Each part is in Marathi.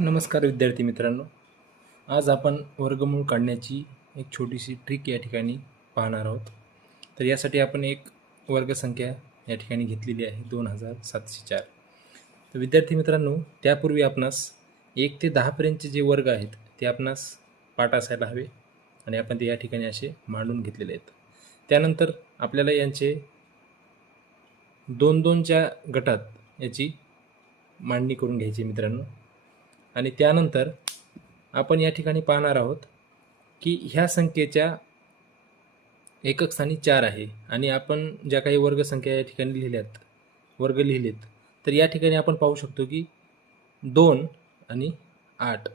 नमस्कार विद्यार्थी मित्रांनो. आज आपण वर्गमूळ काढण्याची एक छोटीशी ट्रिक या ठिकाणी पाहणार आहोत. तर यासाठी आपण एक वर्गसंख्या या ठिकाणी घेतलेली आहे दोन हजार सातशे चार. तर विद्यार्थी मित्रांनो त्यापूर्वी आपणास एक ते दहापर्यंतचे जे वर्ग आहेत ते आपणास पाठ असायला हवे आणि आपण ते या ठिकाणी असे मांडून घेतलेले आहेत. त्यानंतर आपल्याला यांचे दोन दोनच्या गटात याची मांडणी करून घ्यायची मित्रांनो. आणि त्यानंतर आपण या ठिकाणी पाहणार आहोत की ह्या संख्येच्या एकक स्थानी चार आहे. आणि आपण ज्या काही वर्गसंख्या या ठिकाणी लिहिल्यात वर्ग लिहिलेत तर या ठिकाणी आपण पाहू शकतो की दोन आणि आठ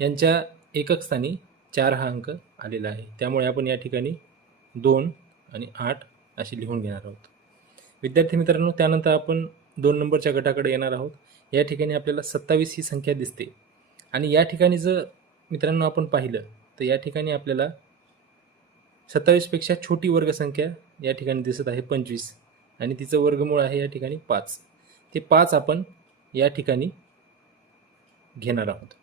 यांच्या एकक स्थानी चार हा अंक आलेला आहे. त्यामुळे आपण या ठिकाणी दोन आणि आठ असे लिहून घेणार आहोत. विद्यार्थी मित्रांनो त्यानंतर आपण दोन नंबरच्या गटाकडे येणार आहोत. या ठिकाणी आपल्याला सत्तावीस ही संख्या दिसते. आणि या ठिकाणी जर मित्रांनो आपण पाहिलं तर या ठिकाणी आपल्याला सत्तावीसपेक्षा छोटी वर्गसंख्या या ठिकाणी दिसत आहे पंचवीस. आणि तिचं वर्गमूळ आहे या ठिकाणी पाच. ते पाच आपण या ठिकाणी घेणार आहोत.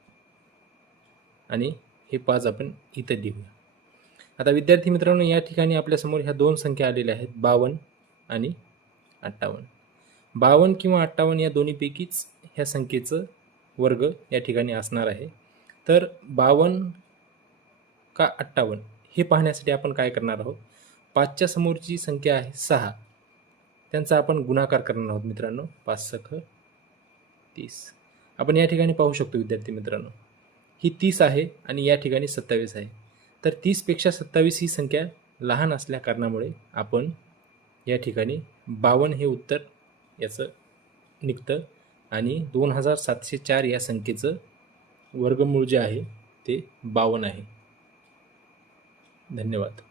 आणि हे पाच आपण इथं लिहूया आता विद्यार्थी मित्रांनो या ठिकाणी आपल्यासमोर ह्या दोन संख्या आलेल्या आहेत बावन्न आणि अठ्ठावन्न बावन्न किंवा अठ्ठावन्न या दोन्हीपैकीच ह्या संख्येचं वर्ग या ठिकाणी असणार आहे. तर बावन्न का अठ्ठावन्न हे पाहण्यासाठी आपण काय करणार आहोत? पाचच्या समोरची संख्या आहे सहा. त्यांचा आपण गुणाकार करणार आहोत मित्रांनो. पाच सख तीस. आपण या ठिकाणी पाहू शकतो विद्यार्थी मित्रांनो. ही तीस आहे आणि या ठिकाणी सत्तावीस आहे. तर तीसपेक्षा सत्तावीस ही संख्या लहान असल्या कारणामुळे आपण या ठिकाणी बावन्न हे उत्तर याचं निघतं. आणि दोन हजार सातशे चार या संख्येचं वर्गमूळ जे आहे ते बावन्न आहे. धन्यवाद.